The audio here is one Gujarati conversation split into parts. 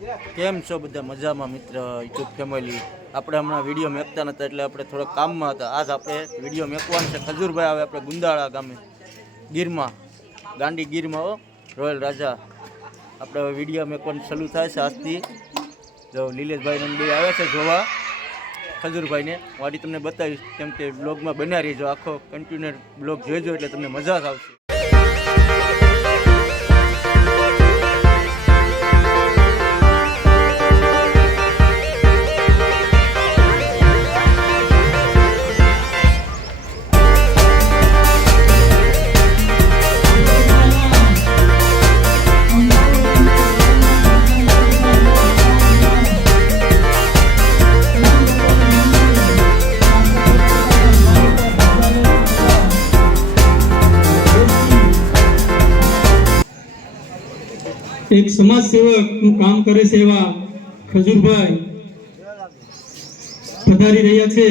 કેમ છો બધા મજામાં મિત્ર યુટ્યુબ ફેમિલી? આપણે હમણાં વિડીયો મેકતા નહોતા એટલે આપણે થોડા કામમાં હતા. આજ આપણે વિડીયો મેકવાનું છે. ખજૂરભાઈ આવે આપણે ગુંદાળા ગામે ગીરમાં, ગાંડી ગીરમાં હો, રોયલ રાજા. આપણે હવે વિડીયો મેકવાનું ચાલુ થાય છે આજથી. જો લીલેશભાઈ નંદી આવે છે જોવા ખજૂરભાઈને. વાડી તમને બતાવીશ કેમ કે બ્લોગમાં બન્યા રહીજો, આખો કન્ટિન્યુ બ્લોગ જોઈજો એટલે તમને મજા જ આવશે. એક સમાજ સેવક નું કામ કરે છે એવા ખજૂરભાઈ પધારી રહ્યા છે,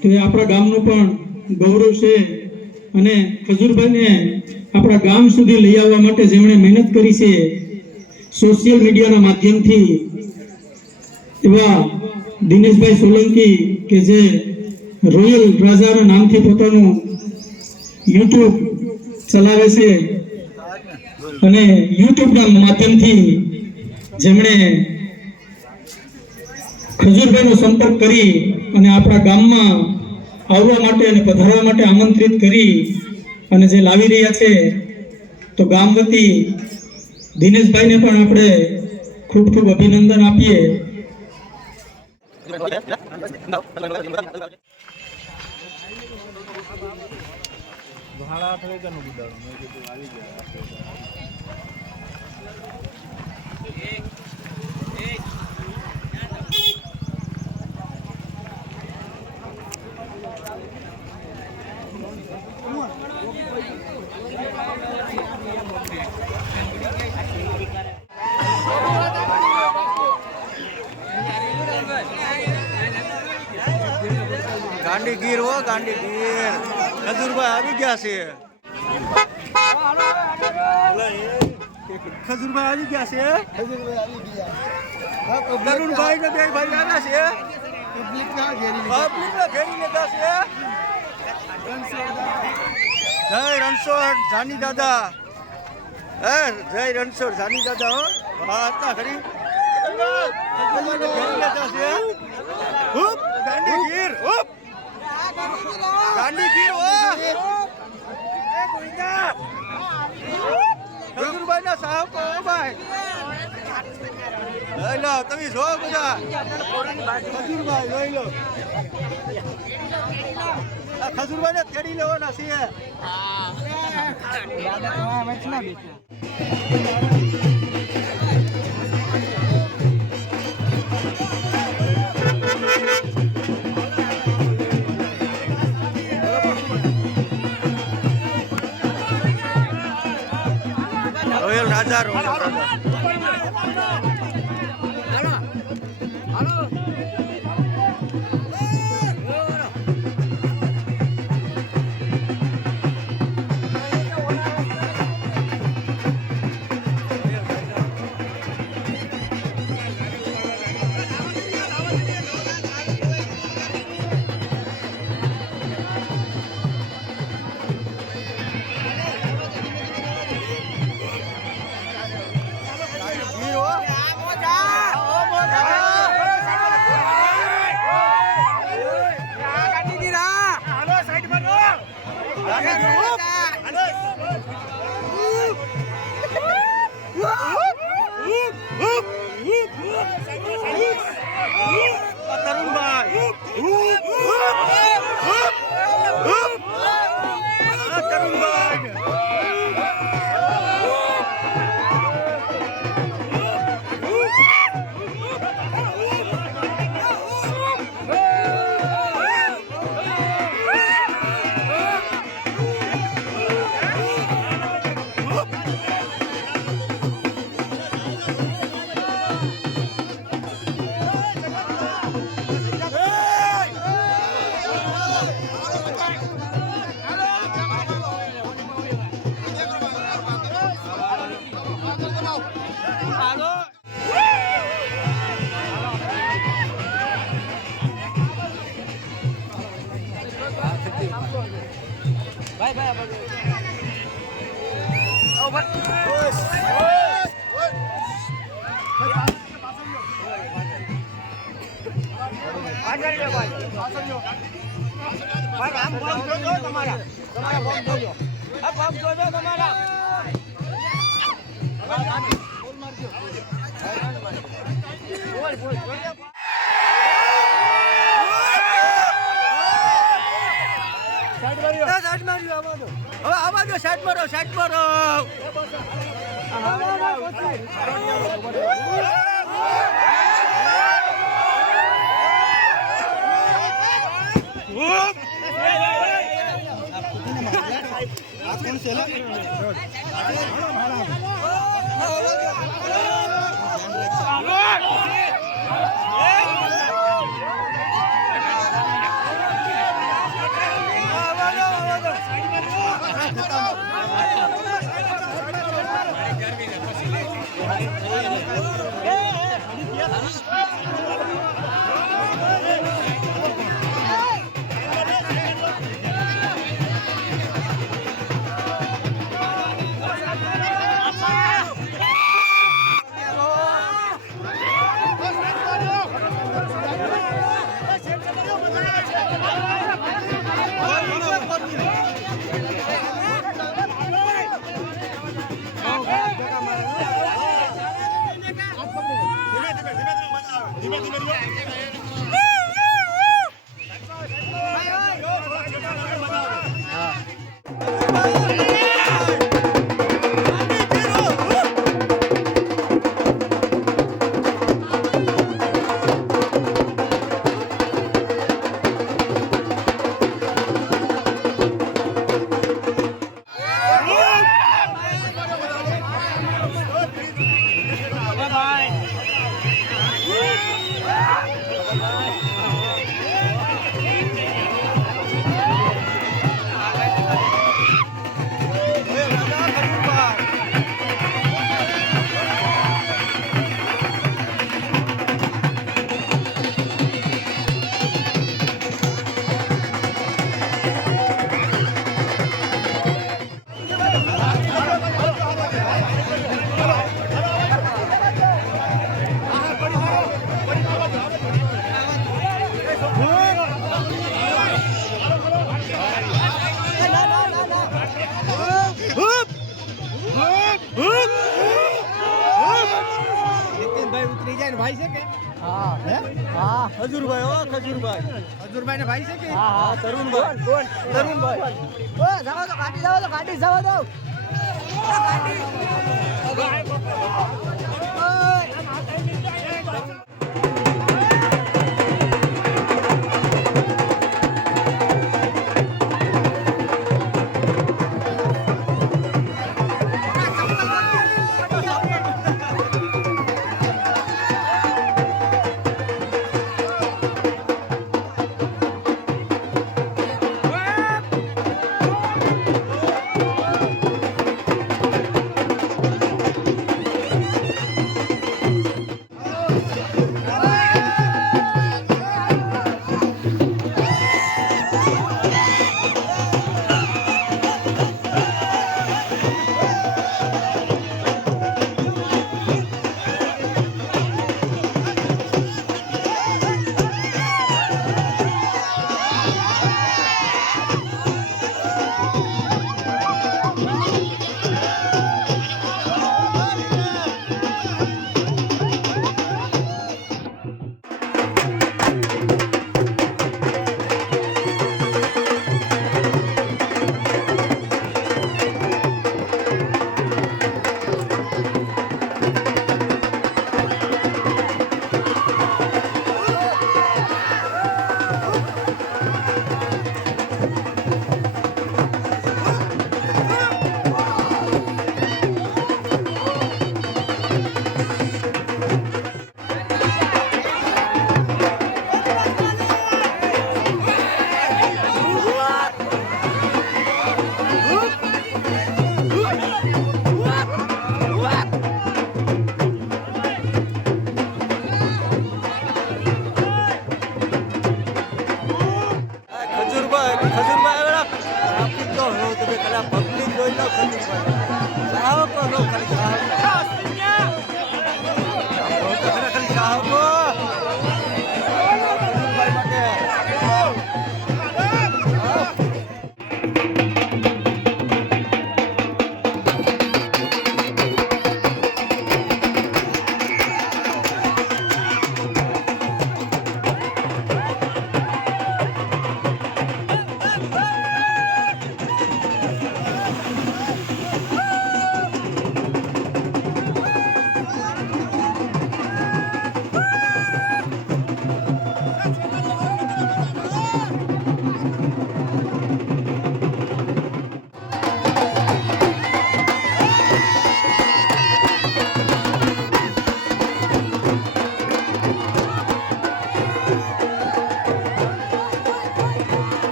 તો એ આપણા ગામનું પણ ગૌરવ છે. અને ખજૂરભાઈને આપણા ગામ સુધી લઈ આવવા માટે જેમણે મહેનત કરી છે સોશિયલ મીડિયાના માધ્યમથી, એવા દિનેશભાઈ સોલંકી કે જે રોયલ રાજાના નામથી પોતાનું યુટ્યુબ ચલાવે છે અને યુટ્યુબના માધ્યમથી જેમણે ખજૂરભાઈનો સંપર્ક કરી અને આપણા ગામમાં આવવા માટે અને પધારવા માટે આમંત્રિત કરી અને જે લાવી રહ્યા છે, તો ગામ વતી દિનેશભાઈને પણ આપણે ખૂબ ખૂબ અભિનંદન આપીએ. ગાંડી ગીર હો, ગાંડી ગીર. ખજૂરભાઈ આવી ગયા છે. ખજૂરભાઈ આવી ગયા છે. તરુણભાઈ ને બે ભાઈ આવ્યા છે. પબ્લિકના ઘેરી લેતા છે. જય રણછોડ જાની દાદા, જય રણછોડ જાની દાદા હો. હા હતા ખરી. ઘેરી લેતા છે. હુપ ગાંડી ગીર, હુપ ગાંડી ગીર હો. ખજૂરભાઈ ના સાહેબ કો ભાઈ લઈ લો, તમે જો બધા ખજૂરભાઈ લઈ લો. ખજૂરભાઈ ને તેડી લેવાના છીએ. રોયલ રાજા, રોયલ રાજા. નીતિનભાઈ ઉતરી જાય ને ભાઈ છે કે ખજૂરભાઈ ખજૂરભાઈ ને ભાઈ છે કે તરુણભાઈ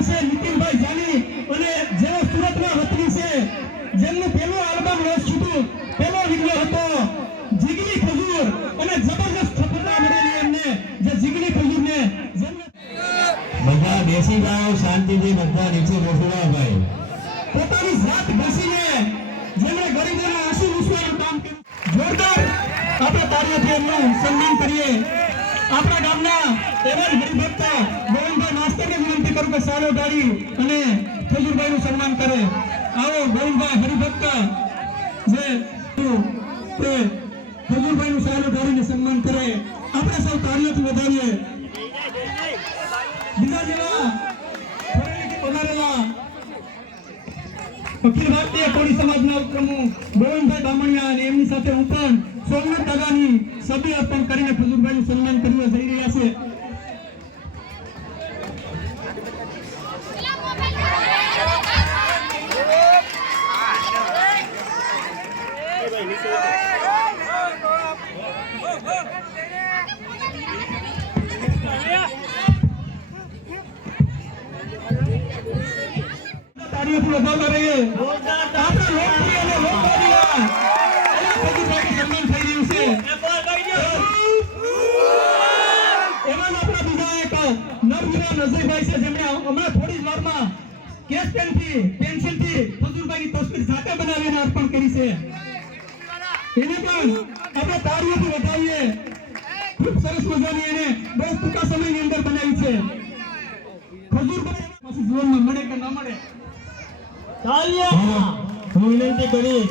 કલાકાર છે નીતિનભાઈ જાની અને જેઓ સુરતના વતની છે, જેમનું પહેલું આલ્બમ લોન્ચ થયું, પહેલો વિડિયો હતો જીગલી ખજૂર, અને જબરદસ્ત સફળતા મળેલી એમને, જે જીગલી ખજૂરને જેમને બધા બેસી જાઓ, શાંતિથી બધા નીચે બેસી જાઓ ભાઈ. પોતાની જાત ઘસીને જેમણે ગરીબોના આંસુ લૂછવાનું કામ કર્યું. જોરદાર આપણે તાળીઓથી એમનું સન્માન કરીએ. આપણા ગામના એવા જ હરિભક્ત ગોવિંદભાઈ માસ્તરને વિનંતી કરું કે સારો ગાડી અને ખજૂરભાઈનું સન્માન કરે. આવો ગોવિંદભાઈ હરિભક્ત જે તે ખજૂરભાઈનું સારો ગાડીને સન્માન કરે. આપણે સૌ તાળીઓથી વધારીએ. બીજા જેવા ફરેલીથી પધારેલા અખિલ ભારતીય કોળી સમાજના પ્રમુખ ગોવિંદભાઈ બામણિયા અને એમની સાથે હું પણ સોમનાથ દાદાની સભ્ય અર્પણ કરીને ખજૂરભાઈનું સન્માન કરવા જઈ રહ્યા છે. તાળીઓથી વધાવતા રહીએ. આપણા લોકપ્રિય અને લોકવાદીયા એવા ખજૂરભાઈનું સન્માન થઈ રહ્યું છે. એમાં આપણા બીજા એક નવયુવાન નઝીરભાઈ છે, જેમણે હમણાં થોડી જ વારમાં કેસ પેન્સિલથી ખજૂરભાઈની તસવીર જાતે બનાવીને અર્પણ કરી છે. એને પણ આપણે તાળીઓથી વધાવીએ. ખૂબ સરસ મજાની એને બહુ ટૂંકા સમયની અંદર બનાવી છે. ખજૂરભાઈ પાછું જીવનમાં મળે કે ના મળે. હું વિનંતી કરીશ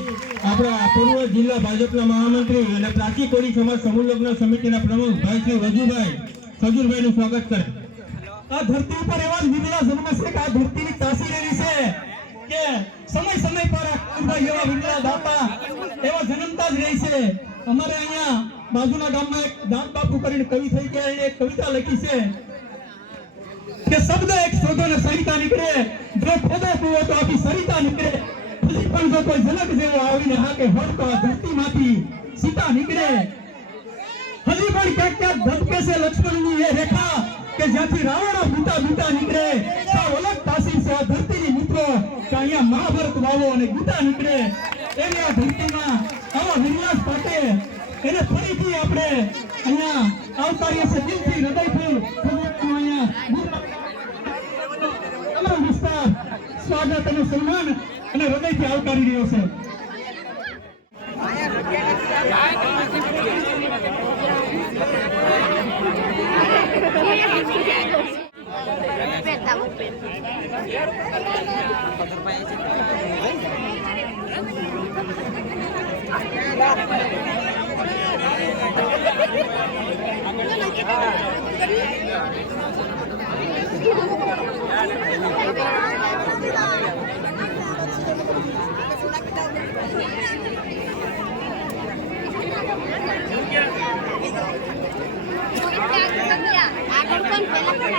આપણા પૂર્વ જિલ્લા ભાજપના મહામંત્રી અને પ્રાચી કોળી સમાજ સમૂહલગ્ન સમિતિના પ્રમુખ ભાઈ શ્રી વજુભાઈ ખજૂરભાઈનું સ્વાગત કરે. આ ધરતી ઉપર એવા જ વિરલા જન્મ છે કે આ ધરતીની તાસીર એવી છે કે સમય પર આ ખજૂરભાઈ એવા વિરલા દાતા એવા જન્મતા જ રહે છે. અમારે અહીંયા બાજુના ગામમાં એક દાંત બાપુ કરીને કવિ થઈ ગયા, એને એક કવિતા લખી છે કે શબ્દ એક શોધો ને સરિતા નીકળે, જો ખોદો કૂવો તો આખી સરિતા નીકળે, હજી પણ જો કોઈ જનક જેવો આવીને હાકે હોડ તો આ ધરતીમાંથી સીતા નીકળે. હજી પણ ક્યાંક ક્યાંક ધબકે છે લક્ષ્મણની એ રેખા કે જ્યાંથી રાવણો બીતા નીકળે. સાવ અલગ તાસીર છે આ ધરતીની મિત્રો કે અહીંયા મહાભારત વાવો અને ગીતા નીકળે. એની આ ધરતીમાં આવા વિન્યાસ પાટે એને ફરીથી આપણે અહીંયા આવકારીએ છીએ દિલથી, હૃદયથી. તમામ વિસ્તાર સ્વાગત અને સન્માન અને હૃદયથી આવકારી રહ્યો છે. આગળ કોણ પહેલા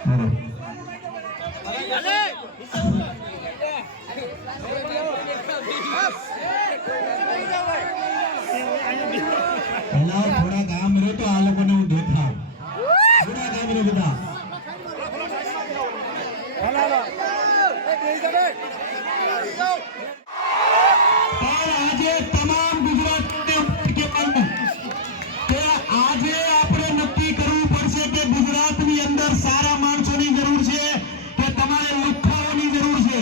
પહેલા થોડા ગામ રહ્યો તો આ લોકોને હું દેખાવ થોડા ગામ રહ્યો બધા પણ આજે તમામ ગુજરાતને કહેવાનું કે આજે આપણે નક્કી કરવું પડશે કે ગુજરાતની અંદર સારા માણસોની જરૂર છે કે તમારે લુખ્ખાઓની જરૂર છે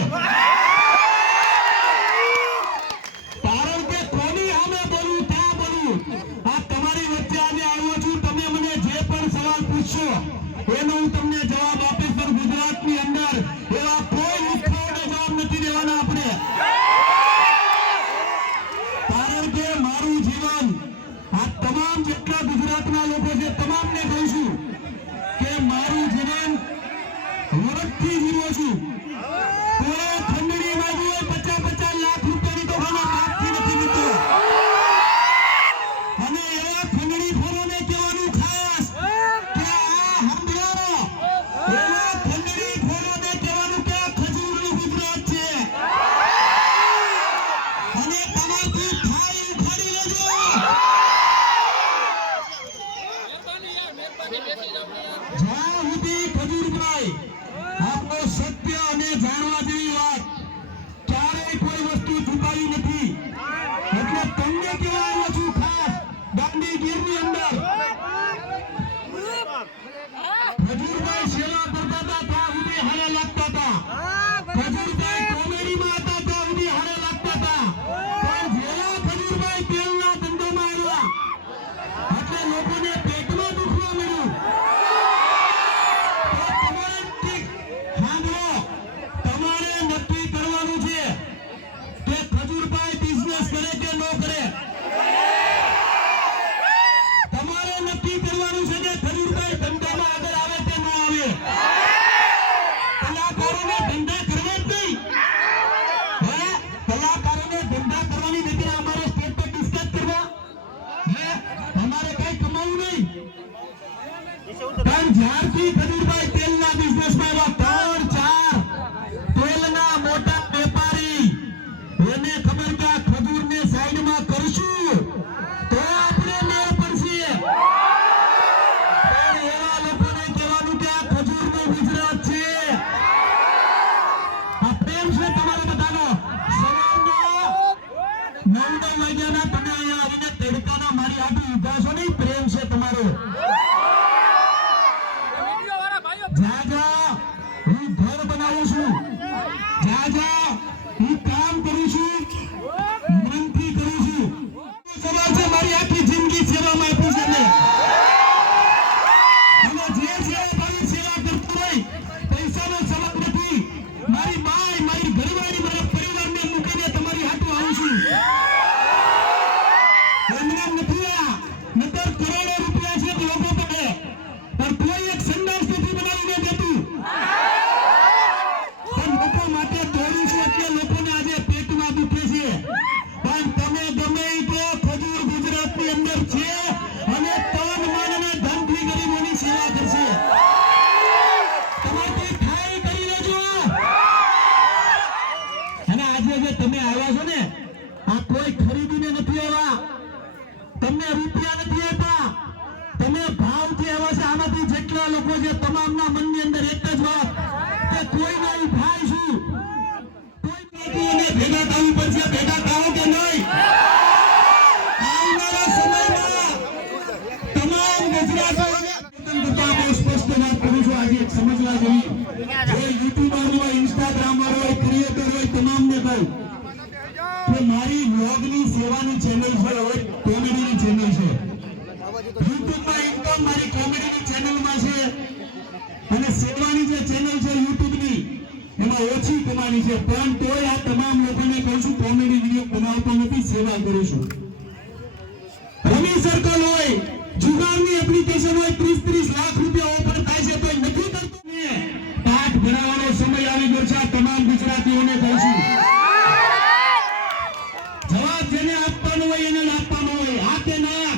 કારણ કે કોની સામે બોલવું ત્યાં બોલવું આ તમારી વચ્ચે આજે આવ્યો છું તમે મને જે પણ સવાલ પૂછશો એનો હું તમને જવાબ આપીશ પણ ગુજરાતની અંદર એવા કોઈ લુખ્ખાઓને જવાબ નથી દેવાના આપણે કારણ કે મારું જીવન આ તમામ જેટલા ગુજરાતના લોકો છે તમામને કહું છું કે મારું જીવન વર્ષથી જીવો છું કોઈ ખંડણીમાં જોઈએ 50-50 લાખ રૂપિયાની તો મને કાપથી નથી મળતો અને એવા ખંડણી ફોરોને કહેવાનું ખાસ કે આ સાંભળો એવા ખંડણી ફોરોને કહેવાનું કે આ ખજૂરનું ગુજરાત છે અને તમારી થાળી ઉખાડી લેજો જ્યાં સુધી ખજૂરભાઈ આપનો સત્ય અને જાણવા જેવી વાત ક્યારેય કોઈ વસ્તુ છુપાવી નથી એટલે તમને કહેવા આવ્યો છું ખાસ દાંડી ગીરની અંદર ખજૂરભાઈ સેવા કરતા હતા ત્યાં સુધી હારે લાગતા હતા ખજૂરભાઈ કોમેડીમાં હતા ત્યાં સુધી હારે લાગતા હતા પણ જેવા ખજૂરભાઈ તેલના ધંધામાં આવ્યા એટલે લોકોને પેટમાં દુખવા મળ્યું તો તમારે સાંભળો તમારે નક્કી કરવાનું છે કે ખજૂરભાઈ બિઝનેસ કરે કે ન કરે તમારે નક્કી કરવાનું છે કે ખજૂરભાઈ ધંધામાં આગળ આવે કે ન આવે કલાકારોને ધંધા કરવા જ નહીં હે કલાકારોને ધંધા કરવાની નથી અમારે સ્ટેજ પર ડિસ્કસ કરવા હે અમારે કઈ કમાવું નહીં પણ જ્યારથી ખજૂરભાઈ તેલના બિઝનેસમાં આવ્યા 3-4 તેલના મોટા વેપારી એને ખબર કે આ ખજૂરને સાઈડમાં કરશું તો આપણે મેળ પડશે પણ એવા લોકોને કહેવાનું કે આ ખજૂરનું ગુજરાત છે આ પ્રેમ છે તમારા બધાનો સવારના 9 વાગ્યાના તમે અહીંયા આવીને તડકાના મારી આટલું ઊભા છો નહીં પ્રેમ છે તમારો જ્યાં જ્યાં હું ઘર બનાવું છું જ્યાં જ્યાં હું કામ કરું છું મનથી કરું છું સવાલ છે મારી આખી જિંદગી સેવામાં આપી છે મેં અને જે સેવાભાવી સેવા કરતો હોય પૈસાનો સવાલ નથી મારી બાઈ મારી ઘરવાળી મારા પરિવારને મૂકીને તમારી હાટું આવું છું એમને નથી આ નતર કરોડો રૂપિયા છે લોકો પાસે પણ કોઈ એક સંદાસ નથી બનાવીને દેતું પણ લોકો માટે દોડું છું એટલે લોકોને આજે પેટમાં દુખે છે પણ તમે ગમે ઈ તો ખજૂર ગુજરાતની અંદર છે અને તન મન અને ધનથી ગરીબોની સેવા કરશે તમારી થાય કરી લેજો અને આજે જે તમે આવ્યા છો ને આ કોઈ ખરીદીને નથી આવ્યા તમને રૂપિયા નથી આપ્યા તમે ભાવથી આવ્યા છે આમાંથી જેટલા લોકો છે તમામના મનની અંદર એક જ વાત કે કોઈને હું ભાઈ છું કોઈ વ્યક્તિઓને ભેગા થવું પડશે ભેગા થાઓ કે નહીં આવનારા સમયમાં તમામ ગુજરાતીઓને બહુ સ્પષ્ટ વાત કરું છું આજે એક સમજવા જેવી જે યુટ્યુબર હોય ઇન્સ્ટાગ્રામર હોય ક્રિએટર હોય તમામને કહું કે મારી વ્લોગની સેવાની ચેનલ છે હવે કોમેડીની ચેનલ છે યુટ્યુબમાં ઇન્કમ મારી કોમેડીની ચેનલમાં છે અને સેવાની જે ચેનલ છે યુટ્યુબની એમાં ઓછી કમાણી છે પણ તોય આ તમામ લોકોને કહું છું કોમેડી વિડીયો બનાવતો નથી સેવા કરું છું રમી સર્કલ હોય જુગારની એપ્લિકેશન હોય 30-30 લાખ રૂપિયા ઓફર થાય છે તો નથી કરતો ને પાઠ ભણાવવાનો સમય આવી ગયો છે આ તમામ ગુજરાતીઓને કહું છું જવાબ જેને આપવાનો હોય એને આપવાનો હોય હા કે ના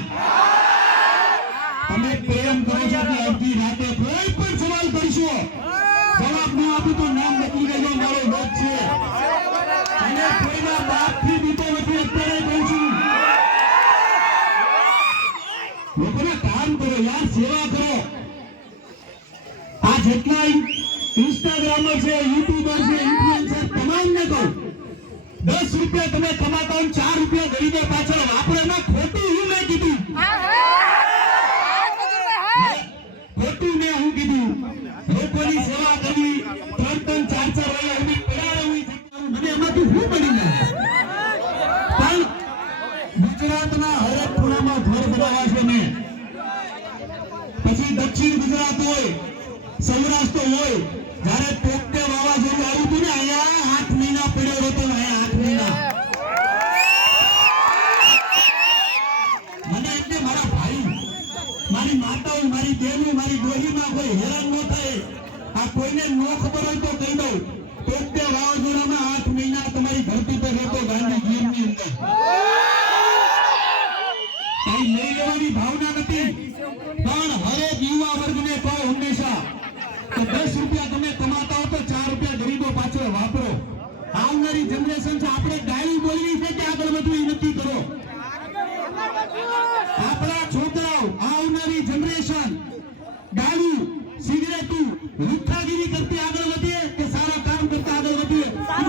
તમે પ્રેમ કરો છો કે અડધી રાતે કોઈ પણ સવાલ કરી કરશો. જવાબ ન આપું તો નામ બદલી દેજો, મારો લોક છે. અને કોઈના બાપથી દીતો નથી, અત્યારે કહું છું. લોકોને કામ કરો યાર, સેવા કરો. આ જેટલા ઇન્સ્ટાગ્રામર છે, યુટ્યુબર છે, ઇન્ફ્લુએન્સર તમામને કહું, 10 રૂપિયા તમે કમાતા હોય, 4 રૂપિયા ગરીબો પાછળ વાપરો. એમાં ખોટું હું મેં કીધું, ખોટું મેં હું કીધું. લોકોની સેવા કરવી, 3-3, 4-4 વાગ્યા સુધી પડાવવી, મને એમાંથી શું મળી જાય? પણ ગુજરાતના હરેક ખૂણામાં ઘર બનાવવા છે મેં. પછી દક્ષિણ ગુજરાત હોય, સૌરાષ્ટ્ર હોય, જ્યારે પોપટે વાવાઝોડું આવ્યું હતું ને, અહીંયા 8 મહિના પડ્યો હતો. અહીંયા 8 મહિના મને એટલે મારા ભાઈ, મારી માતાઓ, મારી બહેનો, મારી ડોહીમાં કોઈ હેરાન ન થાય. આ કોઈને ન ખબર હોય તો કહી દઉં, પોપટે વાવાઝોડામાં 8 મહિના તમારી ધરતી પર રહેતો ગાંધી ગીરની અંદર. કઈ લઈ લેવાની ભાવના નથી, પણ હરેક યુવા વર્ગને કહો હંમેશા તો 10 રૂપિયા તમે કમાતા હો તો 4 રૂપિયા ગરીબો પાછળ વાપરો. આવનારી જનરેશન છે, આપણે ગાળી બોલવી છે કે આગળ વધવું એ નક્કી કરો. આપણા છોકરાઓ, આવનારી જનરેશન ગાળી, સિગરેટું, લુખ્ખાગીરી કરતી આગળ વધે કે સારા કામ કરતા આગળ વધે,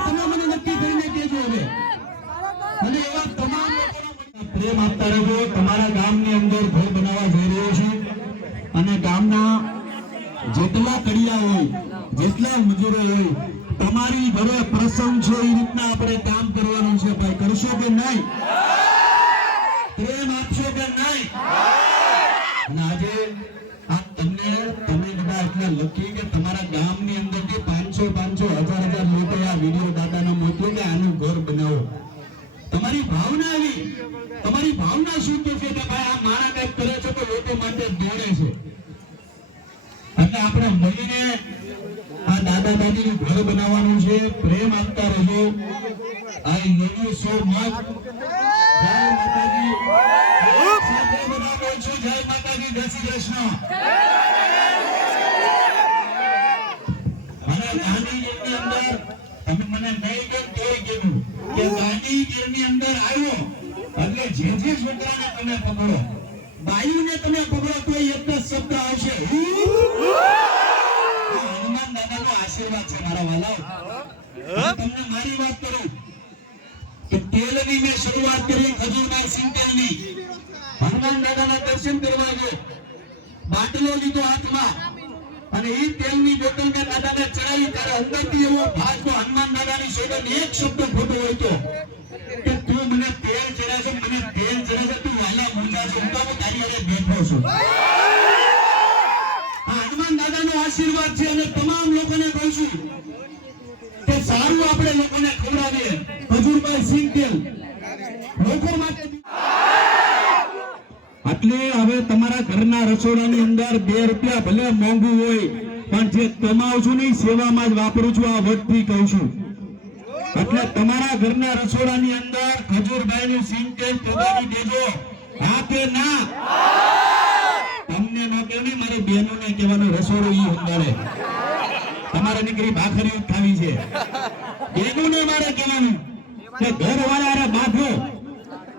તમે મને નક્કી કરીને કહેજો. હવે અને એવા તમામ લોકોનો પ્રેમ આપતા રહેજો. તમારા ગામની અંદર ઘર બનાવવા જઈ રહ્યો છું અને ગામના જેટલા કડિયા હોય, જેટલા મજૂરો હોય, તમારી ઘરે પ્રસંગ છે એ રીતના આપણે કામ કરવાનું છે. ભાઈ કરશો કે નહીં? પ્રેમ આપશો કે નહીં? અને આજે આ તમે બધા એટલા લખી કે તમારા ગામની અંદરથી 500, 1000 લોકો આ વિડીયો દાદાને મોકલ્યો કે આનું ઘર બનાવો. તમારી ભાવના આવી, તમારી ભાવના શું કે છે કે ભાઈ આ મારા કંઈક કરે છે તો લોકો માટે દોડે છે. એટલે આપણે મળીને આ દાદા દાદીનું ઘર બનાવવાનું છે. પ્રેમ આપતા રહેજો. આઈ લવ યુ સો મચ. જય માતાજી. સાથે બધા બોલશું જય માતાજી, જય શ્રી કૃષ્ણ. અને ગાંધીગીરની અંદર તમે મને નહીં કેમ તોય કીધું કે ગાંધીગીરની અંદર આવ્યો એટલે જે છોકરાને તમે પકડો, બાયુને તમે પકડો તો એક જ શબ્દ આવશે, હનુમાન દાદાનો આશીર્વાદ છે મારા વાલાઓ. તમને મારી વાત કરું કે તેલની મેં શરૂઆત કરી, ખજૂરભાઈ સિંગલની. હનુમાન દાદાના દર્શન કરવા ગયો, બાટલો લીધો હાથમાં અને એ તેલની બોટલ ને દાદાને ચડાવી, ત્યારે અંદરથી એવો ભાસ તો હનુમાન દાદાની સોગંદ એક શબ્દ ખોટો હોય તો કે તું મને તેલ ચડાવશે, મને તેલ ચડાવશે, તું વાલા મૂંઝાશે, હું તો તારી હારે બેઠો છું. હનુમાન દાદાનો આશીર્વાદ છે. અને તમામ લોકોને કહું છું કે સારું આપણે લોકોને ખવડાવીએ. ખજૂરભાઈ સિંગ તેલ લોકો માટે. એટલે હવે તમારા ઘરના રસોડાની અંદર 2 રૂપિયા ભલે મોંઘું હોય, પણ જે કમાઉં છું ને સેવામાં જ વાપરું છું. આ વટથી કહું છું. એટલે તમારા ઘરના રસોડાની અંદર ખજૂરભાઈનું સિંગ તેલ પગારી દેજો. હા કે ના? તમને ન કહેવું, મારી બહેનોને કહેવાનું, રસોડું ઈ સંભાળે. તમારે નીકળી ભાખરી ખાવી છે, બહેનોને મારે કહેવાનું કે ઘરવાળા બાંધો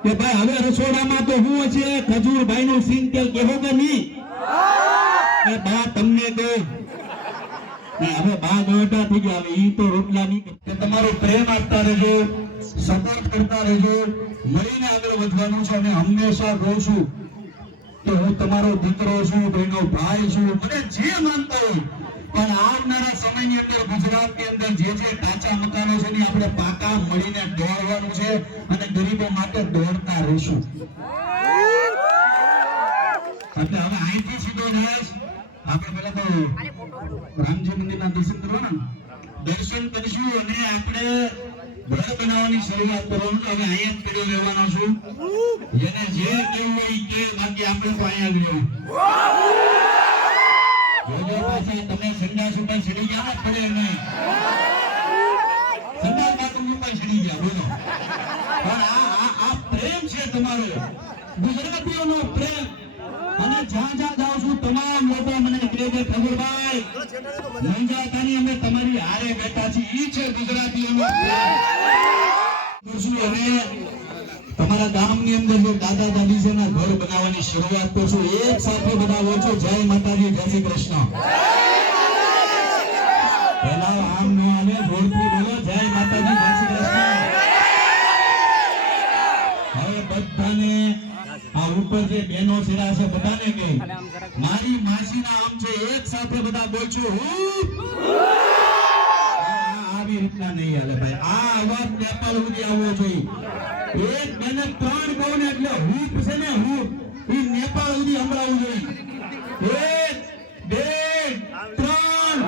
કે ભાઈ હવે રસોડામાં તો હું છે ખજૂરભાઈનું સિંગ તેલ કહેવો કે નહીં? કે બા તમને કહું હવે બા ગોટા થઈ ગયા, હવે ઈ તો રોટલા નહીં. કે તમારો પ્રેમ આપતા રહેજો, સપોર્ટ કરતા રહેજો, મળીને આગળ વધવાનું છે. અને હંમેશા કહું છું કે હું તમારો દીકરો છું, કોઈનો ભાઈ છું, મને જે માનતા હોય. પણ આવનારા સમયની અંદર ગુજરાતની અંદર જે કાચા મકાનો છે ને આપણે પાકા મળીને દોડવાનું છે અને ગરીબો માટે દોડતા રહીશું. એટલે હવે અહીંથી સીધો જાય, આપણે પહેલા તો રામજી મંદિરના દર્શન કરવાના, દર્શન કરીશું અને આપણે ઘર બનાવવાની શરૂઆત કરવાનું. હવે અહીંયા જ પડ્યો રહેવાનો છું. જેને જે કેવું હોય કે બાકી આપણે તો અહીંયા જ રહેવું. જોજો પાછા તમે સંડાસ ઉપર ચડી ગયા ને, પડે નહીં. સંડાસ બાથરૂમ ઉપર ચડી ગયા, બોલો. પણ આ પ્રેમ છે તમારો, ગુજરાતીઓનો પ્રેમ. અને જ્યાં જ્યાં જાઉં છું તમામ લોકો મને કહે છે ખબરભાઈ મંજાતાની અમે તમારી હારે બેઠા છીએ. ઈ છે ગુજરાતીઓનો કરશું. હવે તમારા ગામની અંદર જે દાદા દાદી છે ને ઘર બનાવવાની શરૂઆત કરશું. એક સાથે બધા બોલજો જય માતાજી, જય શ્રી કૃષ્ણ. પહેલા આમ ન આવે, જોરથી બોલો જય માતાજી, જય શ્રી કૃષ્ણ. હવે બધાને આ ઉપર જે બહેનો છેડા છે બધાને કે મારી માસીના આમ છે, એક સાથે બધા બોલજો આવી રીતના નહીં હાલે ભાઈ. આ અવાજ નેપાળ સુધી આવવો જોઈએ. એક બેને ત્રણ કહું ને એટલે હૂપ છે ને હૂપ ઈ નેપાળ સુધી સંભળાવવું જોઈએ. એક બે ત્રણ,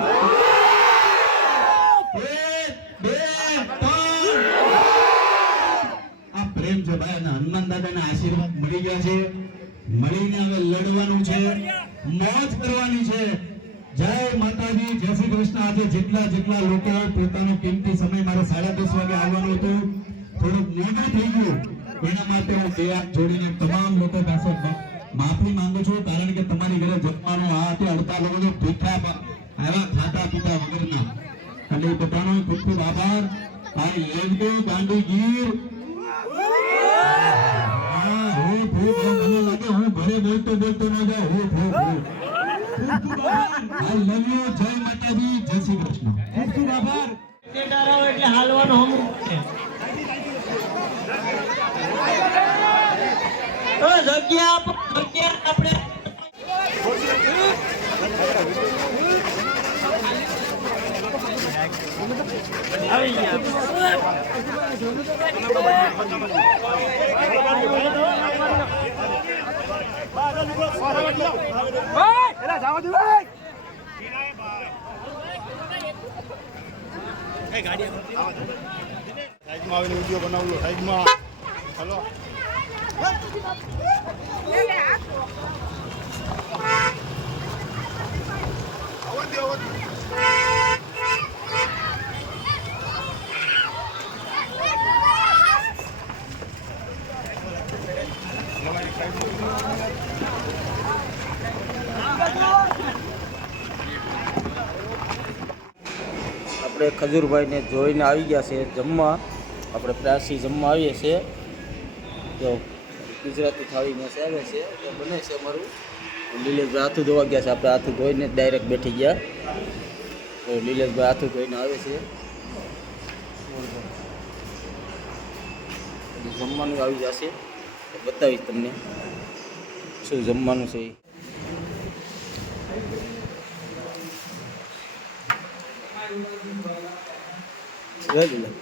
એક બે ત્રણ. આ પ્રેમ છે ભાઈ. અને હનુમાન દાદાના આશીર્વાદ મળી ગયા છે. મળીને હવે લડવાનું છે, મોજ કરવાની છે. જય માતાજી, જય શ્રી કૃષ્ણ. આજે જેટલા લોકો પોતાનો કિંમતી સમય મારે 10:30 વાગે આવવાનું હતું, થોડુંક મોડું થઈ ગયું, એના માટે હું બે હાથ જોડીને તમામ લોકો પાસે માફી માંગુ છું. કારણ કે તમારી ઘરે જમવાનું આ તે અડધા લોકો તો ભૂખ્યા આવ્યા, ખાતા પીતા વગરના. એટલે એ બધાનો ખૂબ ખૂબ આભાર. આ લેન્ડો ગાંડી ગીર મને લાગે હું ઘરે બોલતો ન જાઉં. I love you. જય માતાજી, જય શ્રી કૃષ્ણ. ખૂબ ખૂબ આભાર. એટલે હાલવાનો અમૃત છે. જગ્યા આપણે આવી ગયા. સાઈડમાં આવીને વિડીયો બનાવલો સાઈડમાં. હલો આપણે ખજૂરભાઈને જોઈને આવી ગયા છે જમવા. આપણે પ્રાસી જમવા આવીએ છીએ. જો ગુજરાતી થાળી મેં આવે છે, તો બને છે અમારું. લીલેશભાઈ હાથું ધોવા ગયા છે. આપણે હાથું ધોઈને ડાયરેક્ટ બેઠી ગયા. તો લીલેશભાઈ હાથું ધોઈને આવે છે. જમવાનું આવી જશે, બતાવીશ તમને શું જમવાનું છે. જય લીલા.